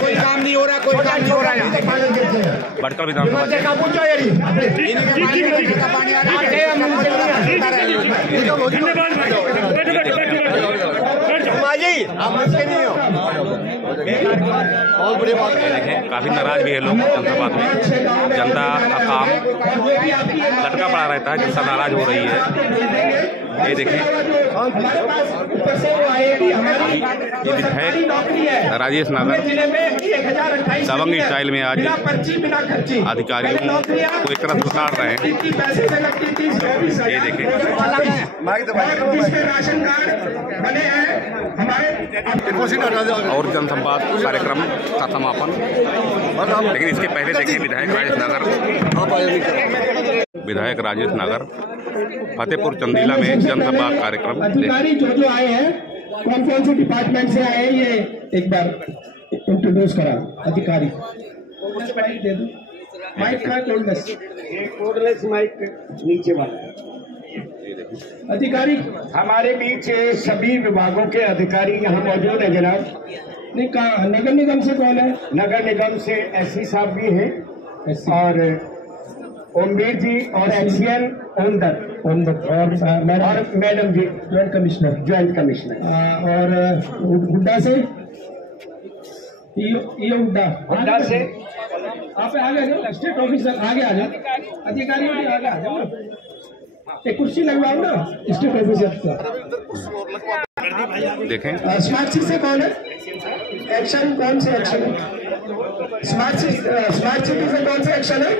कोई काम नहीं हो रहा, कोई काम नहीं हो रहा है। भटकल विधानसभा देखें, काफी नाराज भी है लोग जनता में। जनता का काम लटका पड़ा रहता है, जनता नाराज हो रही है। ये देखें, ये विधायक राजेश नागर दबंग स्टाइल में आज अधिकारियों को एक तरफ उतार रहे हैं। ये देखें, और जनसंवाद कार्यक्रम का समापन। लेकिन इसके पहले देखें, विधायक राजेश नागर फतेहपुर चंदीला में जनसंवाद कार्यक्रम। अधिकारी जो आए हैं, कौन कौन से डिपार्टमेंट से आए हैं, ये एक बार इंट्रोड्यूस करा। अधिकारी दे दो माइक का कोडलेस माइक नीचे वाला। अधिकारी हमारे बीच सभी विभागों के अधिकारी यहाँ मौजूद है जनाब। नहीं, कहा नगर निगम से कौन है? नगर निगम से एससी साहब भी हैं और ओमवीर जी और एससीएन ओमदर और मैडम जी ज्वाइंट कमिश्नर और हुड्डा से ये हुड्डा से आप आगे आ जाओ। स्टेट ऑफिसर आगे आ जाओ। अधिकारियों के आगे आ जाओ। एक कुर्सी लगवाओ ना स्टेट ऑफिसर का। देखें, स्मार्ट सिटी से कौन है? एक्शन कौन से एक्शन? स्मार्ट सिटी से कौन सा एक्शन है?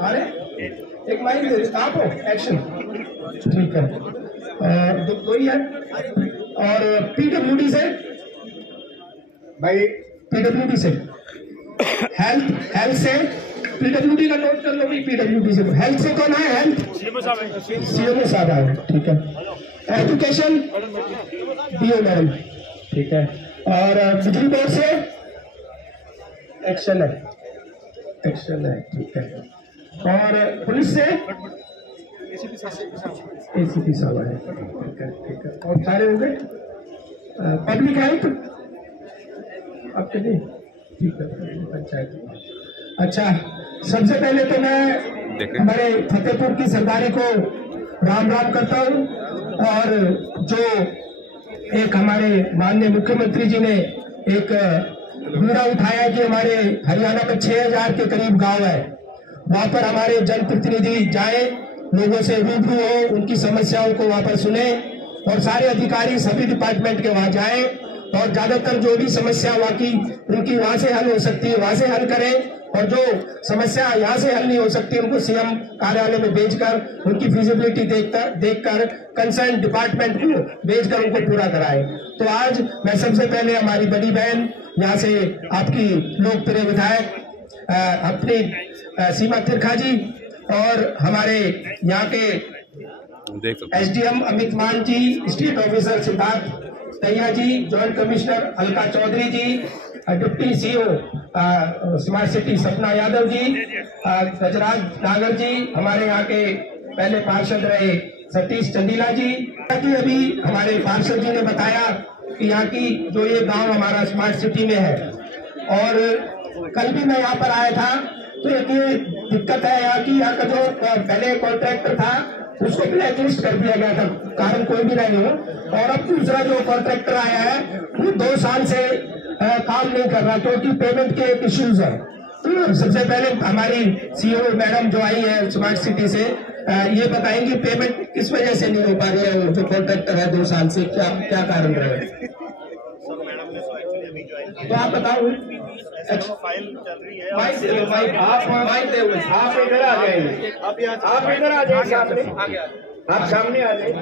अरे एक माइक दे देता आप हो। एक्शन ठीक है, दो ही है। और पीडब्ल्यूडी से भाई, पीडब्ल्यूडी से हेल्थ से पीडब्ल्यूडी का नोट कर लो भाई। पीडब्ल्यूडी से हेल्थ से कौन है? हेल्थ सीएमओ साहब है, ठीक है। एजुकेशन डीओ मैडम, ठीक है। और बिजली बोर्ड से एक्शन है, ठीक है। और पुलिस से एसीपी साहब है, ठीक है। और सारे हो गए। पब्लिक हेल्थ आपके लिए, ठीक है। पंचायत, अच्छा। सबसे पहले तो मैं हमारे फतेहपुर की सरदारी को राम राम करता हूँ। और जो एक हमारे माननीय मुख्यमंत्री जी ने एक बीड़ा उठाया कि हमारे हरियाणा में 6000 के करीब गांव है, वहां पर हमारे जनप्रतिनिधि जाए, लोगों से रूबरू हो, उनकी समस्याओं को वहां पर सुने और सारे अधिकारी सभी डिपार्टमेंट के वहां जाए और ज्यादातर जो भी समस्या उनकी वहां से हल हो सकती है वहां से हल करें, और जो समस्या यहाँ से हल नहीं हो सकती उनको सीएम कार्यालय में भेजकर उनकी फिजिबिलिटी देखकर कंसर्न डिपार्टमेंट को भेजकर उनको पूरा कराए। तो आज मैं सबसे पहले हमारी बड़ी बहन यहाँ से आपकी लोकप्रिय विधायक अपनी सीमा त्रिखा जी और हमारे यहाँ के एसडीएम अमित मान जी, स्टेट ऑफिसर सिद्धार्थ तैया जी, ज्वाइंट कमिश्नर अलका चौधरी जी, डिप्टी सीओ स्मार्ट सिटी सपना यादव जी, गजराज नागर जी, हमारे यहाँ के पहले पार्षद रहे सतीश चंदीला जी। अभी हमारे पार्षद जी ने बताया कि यहाँ की जो ये गांव हमारा स्मार्ट सिटी में है, और कल भी मैं यहाँ पर आया था तो एक ये दिक्कत है यहाँ का जो पहले कॉन्ट्रैक्टर था उसको ब्लैक लिस्ट कर दिया गया था, कारण कोई भी नहीं हो। और अब दूसरा जो कॉन्ट्रैक्टर आया है वो 2 साल से काम नहीं कर रहा क्योंकि पेमेंट के एक इश्यूज है। तो सबसे पहले हमारी सीईओ मैडम जो आई है स्मार्ट सिटी से, ये बताएंगे पेमेंट किस वजह से नहीं हो पा रही है, जो कॉन्ट्रैक्टर है 2 साल से, क्या कारण रहे? तो आप बताओ। फाइल चल रही है, आप इधर आ जाइए, आप इधर आ जाइए, आप सामने आ जाइए।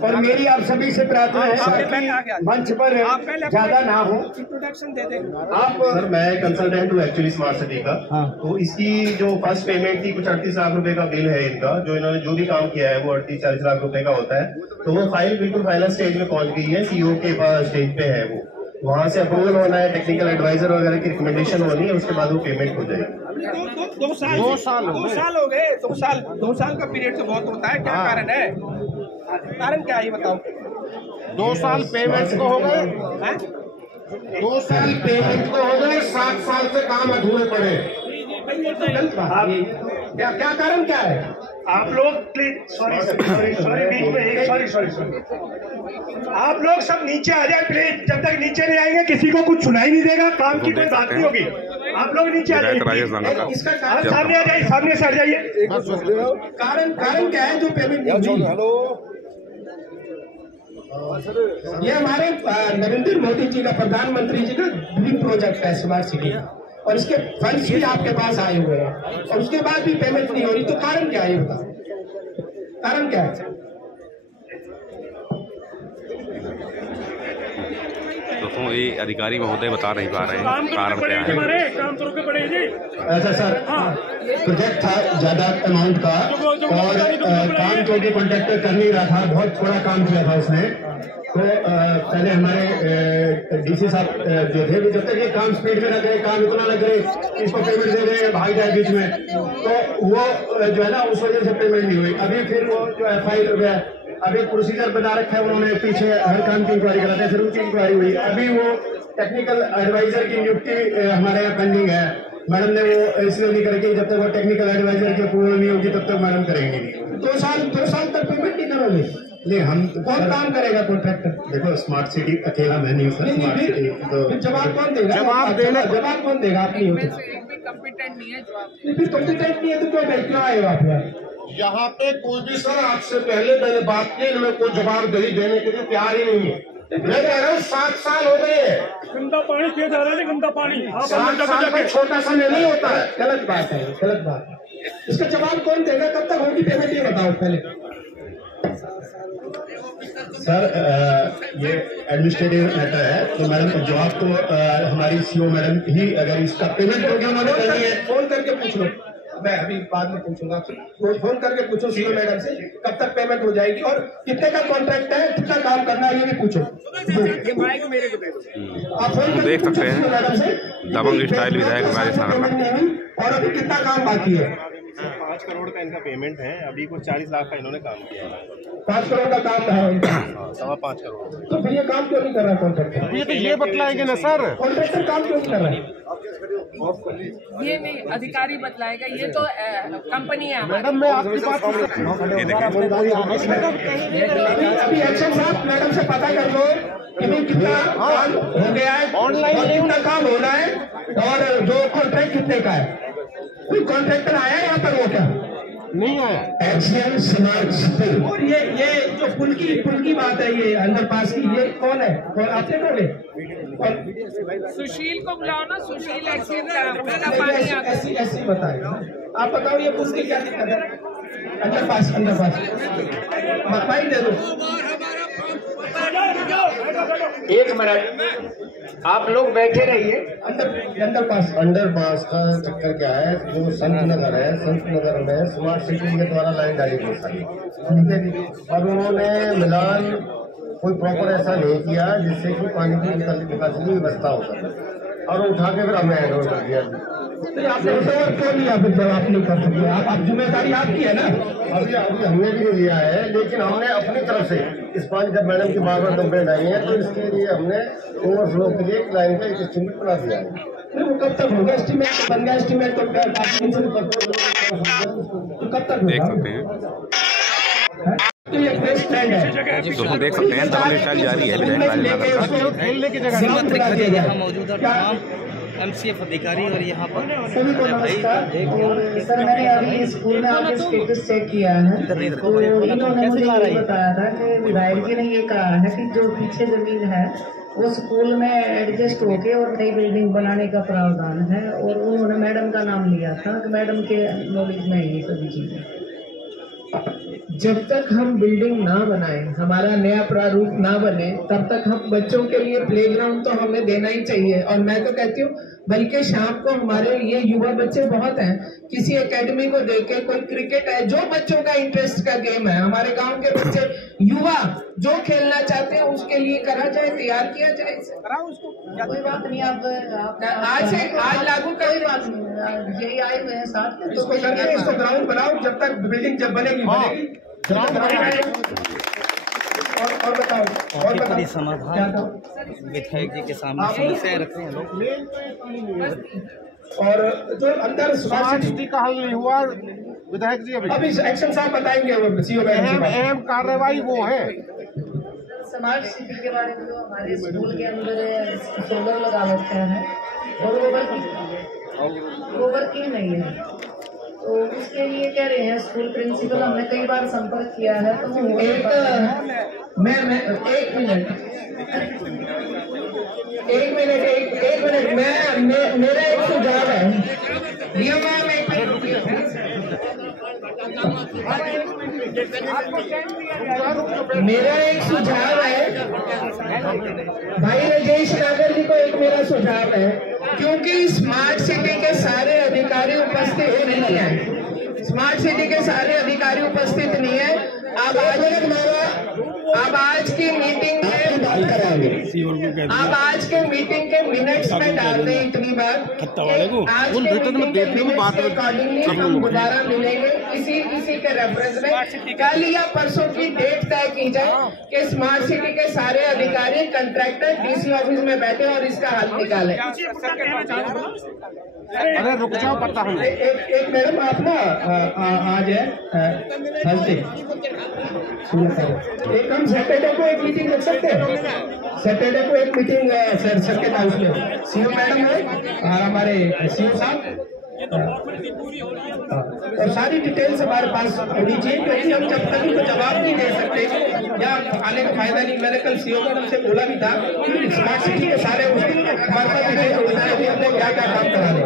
और मेरी आप सभी से प्रार्थना है मंच पर ज्यादा ना हो, इंट्रोडक्शन दे दें आप। सर मैं कंसल्टेंट हूँ एक्चुअली स्मार्ट सिटी का। तो इसकी जो फर्स्ट पेमेंट थी कुछ 38 लाख रुपए का बिल है इनका, जो इन्होंने जो भी काम किया है वो 38-40 लाख रुपए का होता है। तो वो फाइल बिल्कुल फाइनल स्टेज में पहुंच गई है, सीईओ के पास स्टेज पे है, वो वहाँ से अप्रूवल होना है, टेक्निकल एडवाइजर वगैरह की रिकमेंडेशन होनी है, उसके बाद वो पेमेंट हो जाएगी। दो साल हो गए। 2 साल का पीरियड तो बहुत होता है। क्या कारण है? कारण क्या है ये बताओ। 2 साल पेमेंट को हो गए, 2 साल पेमेंट को हो गए, 7 साल से काम अधूरे पड़े। गलत बात है। क्या कारण क्या है? आप लोग प्लीज सॉरी बीच में सॉरी आप लोग सब नीचे आ जाए प्लीज। जब तक नीचे नहीं आएंगे किसी को कुछ सुनाई नहीं देगा, काम की कोई बात नहीं होगी। आप लोग नीचे आ जाइए, इसका कारण सामने आ जाइए, सामने से हट जाइए। कारण क्या है जो पेमेंट नहीं हुई? ये हमारे नरेंद्र मोदी जी का, प्रधानमंत्री जी का ड्रीम प्रोजेक्ट है स्मार्ट सिटी, और इसके फंड्स भी आपके पास आए हुए हैं और उसके बाद भी पेमेंट नहीं हो रही। तो कारण क्या है ये बताओ, कारण क्या है? दोस्तों ये अधिकारी महोदय बता नहीं पा रहे हैं कारण क्या है। काम तो रुके पड़े जी। ऐसा सर प्रोजेक्ट था ज्यादा अमाउंट का, और काम जो भी कॉन्ट्रैक्टर कर नहीं रहा था, बहुत थोड़ा काम किया था उसने। तो पहले हमारे डीसी साहब जो थे, जब तक ये काम स्पीड में न करे, काम इतना न करे, इसको पेमेंट दे रहे भाग जाए बीच में, तो वो जो है ना उस वजह से पेमेंट नहीं हुई। अभी फिर वो जो FIR अभी प्रोसीजर बना रखा है उन्होंने, पीछे हर काम की इंक्वायरी कराते हैं, फिर उनकी इंक्वायरी हुई। अभी वो टेक्निकल एडवाइजर की नियुक्ति हमारे यहाँ पेंडिंग है। मैडम ने वो इसलिए नहीं करेगी, जब तक वो टेक्निकल एडवाइजर की अप्रूवल नहीं होगी तब तक मैडम करेंगे नहीं। 2 साल तक पेमेंट नहीं करोगे? नहीं, हम कौन काम करेगा कॉन्ट्रैक्टर? देखो स्मार्ट सिटी अकेला मैं नहीं हूँ सर। स्मार्ट सिटी तो जवाब कौन देगा? जवाब कौन देगा? आप नहीं होते, कॉम्पिटेंट नहीं है जवाब। फिर कॉम्पिटेंट नहीं है तो क्यों आए हो आप यहाँ? यहाँ पे कोई भी सर आपसे पहले मैंने बात की, इनमें कोई जवाब देने के लिए तैयार ही नहीं है। मैं कह रहा हूँ 7 साल हो गए हैं। गंदा पानी किया जा रहा है, गंदा पानी 7 साल में छोटा समय नहीं होता है। गलत बात है, गलत बात है। इसका जवाब कौन देगा? कब तक होगी पेमेंट ये बताओ पहले। सर ये एडमिनिस्ट्रेटिव मैटर है, तो मैडम जवाब तो हमारी CO मैडम ही, अगर इसका पेमेंट हो गया उन्होंने करनी है। फोन करके पूछ लो, मैं अभी बाद में पूछूंगा आपसे। फोन करके पूछो CO मैडम से कब तक पेमेंट हो जाएगी और कितने का कॉन्ट्रैक्ट है, कितना काम करना है, ये भी पूछो। आप फोन करके देख सकते पूछो मैडम से दबंग स्टाइल विधायक राजस्थान में, और अभी कितना काम बाकी है। 5 करोड़ का इनका पेमेंट है, अभी कुछ 40 लाख का इन्होंने काम किया है। 5 करोड़ का काम है इनका, 5.25 करोड़। तो फिर ये काम क्यों नहीं कर रहा कॉन्ट्रैक्टर? ये तो ये बतलाएंगे ना सर, कॉन्ट्रैक्टर काम क्यों नहीं कर रहा है? ये नहीं अधिकारी बतलाएगा, ये तो कंपनी है हमारी। मैडम मैं आपकी बात अभी एक्शन साहब मैडम से पता कर लो कि भाई कितना काम हो गया है, ऑनलाइन कितना काम होना है, और जो कॉन्ट्रैक्ट कितने का है। कोई कॉन्ट्रैक्टर आया है यहाँ पर? वो क्या नहीं आया? Action smart city. और ये जो पुल की बात है, ये अंडरपास की, ये कौन है? कौन आपने करोगे? सुशील को बुलाओ ना, सुशील एक्सीडेंट का पानी आता है। ऐसी बताए आप बताओ ये पुल की क्या दिक्कत है? अंडरपास बताइए, दे दो। 1 मिनट आप लोग बैठे रहिए। अंडरपास का चक्कर क्या है, जो संत नगर है, संत नगर में स्मार्ट सिटी के द्वारा लाइन डाली गई सारी, ठीक है जी। और उन्होंने मिलान कोई प्रॉपर ऐसा नहीं किया जिससे कि पानी की निकासी की व्यवस्था हो सके, और उठा के फिर हमें हैंड ओवर कर दिया। तो आपने क्यों लिया फिर जब आप नहीं कर सकते? आप जिम्मेदारी आपकी है ना। अभी हमने भी नहीं लिया है, लेकिन हमने अपनी तरफ से इस पानी, जब मैडम की बार कंप्लेंट आई है, तो इसके लिए हमने ओवरफ्लो के लिए एक लाइन का एक एस्टीमेट बना दिया है। फिर वो कब तक होगा? एस्टीमेट बन गया, एस्टीमेट तो कब तक देख सकते हैं तो ये बेस्ट ट्रेंड है। दोस्तों देख सकते हैं दबंग स्टाइल जारी है विधायक राजस्थान। MCF अधिकारी और यहाँ पर सभी को नमस्कार। सर मैंने अभी स्कूल में आके स्टेटस चेक किया है, तो इन्होंने मुझे ये बताया था कि विधायक जी ने ये कहा है कि जो पीछे जमीन है वो स्कूल में एडजस्ट होके और नई बिल्डिंग बनाने का प्रावधान है, और उन्होंने मैडम का नाम लिया था कि मैडम के नॉलेज में ये सभी चीजें। जब तक हम बिल्डिंग ना बनाए, हमारा नया प्रारूप ना बने, तब तक हम बच्चों के लिए प्लेग्राउंड तो हमें देना ही चाहिए। और मैं तो कहती हूँ बल्कि शाम को हमारे ये युवा बच्चे बहुत हैं, किसी एकेडमी को देखे, कोई क्रिकेट है, जो बच्चों का इंटरेस्ट का गेम है, हमारे गांव के बच्चे युवा जो खेलना चाहते हैं उसके लिए करा जाए, तैयार किया जाए, कराओ उसको। कोई बात नहीं, आप आज लागू कर, कोई बात नहीं, यही आए हुए हैं साथ में, इसको करके इसको ग्राउंड बनाओ, जब तक बिल्डिंग जब बनेगी और बताओ और बताओ समाधान विधायक जी के सामने समस्याएं रख रहे हैं लोग। और जो अंदर स्मार्ट सिटी का हल नहीं हुआ विधायक जी, अभी एक्शन साहब बताएंगे सीओ अहम कार्रवाई वो है। स्मार्ट सिटी के बारे में जो हमारे स्कूल के अंदर सोलर लगा रखा है और वो वर्किंग नहीं है, तो उसके लिए कह रहे हैं स्कूल प्रिंसिपल, हमने कई बार संपर्क किया है। तो एक मिनट मेरा एक सुझाव है, मेरा एक सुझाव है भाई राजेश नागर जी को, एक मेरा सुझाव है, क्योंकि स्मार्ट सिटी के सारे अधिकारी उपस्थित नहीं है, स्मार्ट सिटी के सारे अधिकारी उपस्थित नहीं है। अब आज की मीटिंग में आप आज के मीटिंग के मिनट्स में डाल दें इतनी बात, आज के मीटिंग के मिनट्स के अकॉर्डिंगली हम दोबारा मिलेंगे इसी के रेफरेंस में। कल या परसों की डेट तय की जाए कि स्मार्ट सिटी के सारे अधिकारी कंट्रैक्टर डीसी ऑफिस में बैठे और इसका हल निकालें। अरे रुक जाओ, पता हमें एक मैडम आप ना आज है थर्सडे, एक हम सैटरडे को एक मीटिंग रख सकते हैं, सैटरडे को एक मीटिंग सर सर्किट हाउस में सीओ मैडम है और हमारे सीओ साहब, और सारी डिटेल्स हमारे पास होनी चाहिए, क्योंकि हम जब तक तो जवाब नहीं दे सकते या आने का फायदा नहीं। मैंने कल सीओ मैडम से बोला भी था, स्मार्ट सिटी के सारे हमारे पास क्या क्या काम करा रहे।